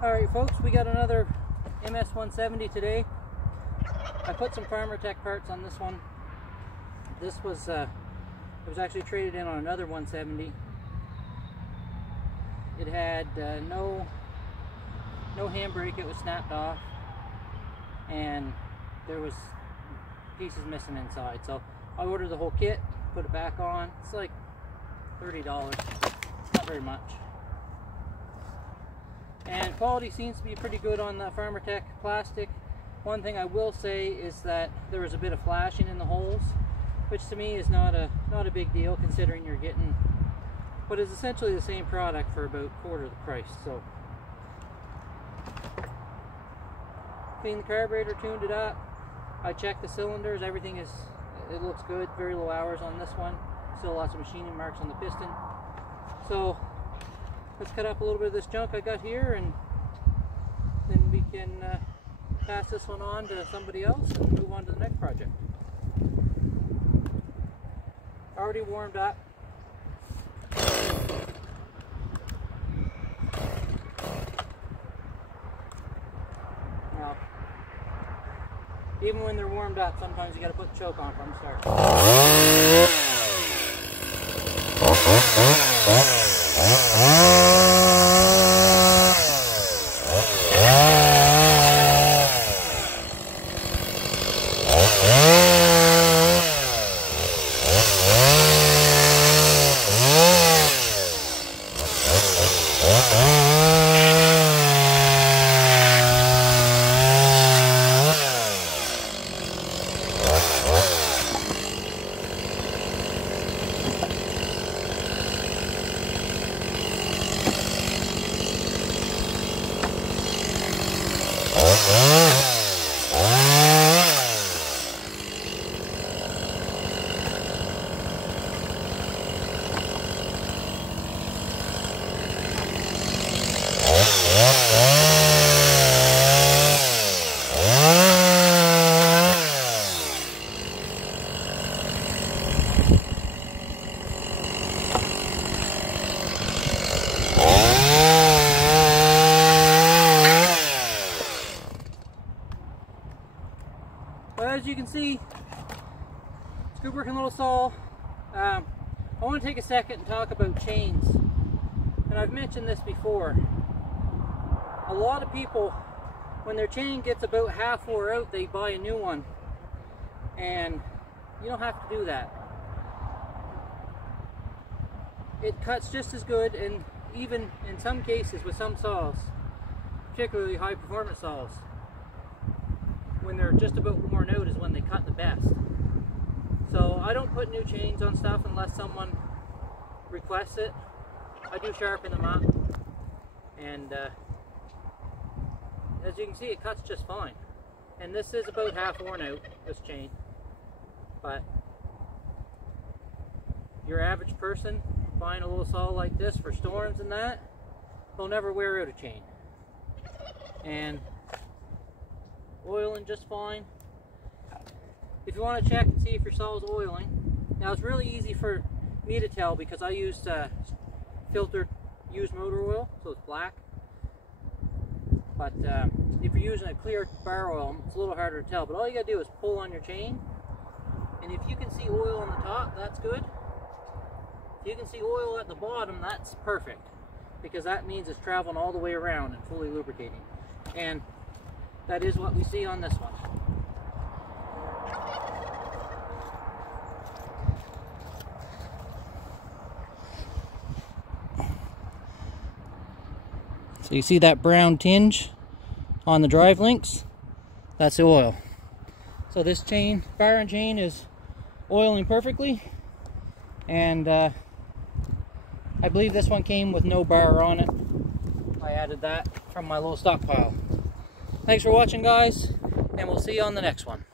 Alright folks, we got another ms170 today. I put some Farmer Tech parts on this one. This was it was actually traded in on another 170. It had no handbrake, it was snapped off, and there was pieces missing inside. So I ordered the whole kit, put it back on. It's like $30, not very much. And quality seems to be pretty good on the Farmer Tech plastic. One thing I will say is that there was a bit of flashing in the holes, which to me is not a big deal considering you're getting what is essentially the same product for about quarter the price. So cleaned the carburetor, tuned it up. I checked the cylinders, everything it looks good. Very low hours on this one. Still lots of machining marks on the piston. So let's cut up a little bit of this junk I got here, and then we can pass this one on to somebody else and move on to the next project. Already warmed up. Now, even when they're warmed up, sometimes you got to put the choke on for them to start. Well, as you can see, it's a good working little saw. I want to take a second and talk about chains. And I've mentioned this before. A lot of people, when their chain gets about half wore out, they buy a new one. And you don't have to do that. It cuts just as good, and even in some cases with some saws, particularly high performance saws, when they're just about worn out is when they cut the best. So I don't put new chains on stuff unless someone requests it. I do sharpen them up, and as you can see, it cuts just fine. And this is about half worn out, this chain, but your average person buying a little saw like this for storms and that will never wear out a chain. And oiling just fine. If you want to check and see if your saw is oiling, now it's really easy for me to tell because I used filtered used motor oil, so it's black. But if you're using a clear bar oil, it's a little harder to tell. But all you got to do is pull on your chain, and if you can see oil on the top, that's good. If you can see oil at the bottom, that's perfect, because that means it's traveling all the way around and fully lubricating. And that is what we see on this one. So you see that brown tinge on the drive links? That's the oil. So this chain, bar and chain, is oiling perfectly. And I believe this one came with no bar on it. I added that from my little stockpile. Thanks for watching, guys, and we'll see you on the next one.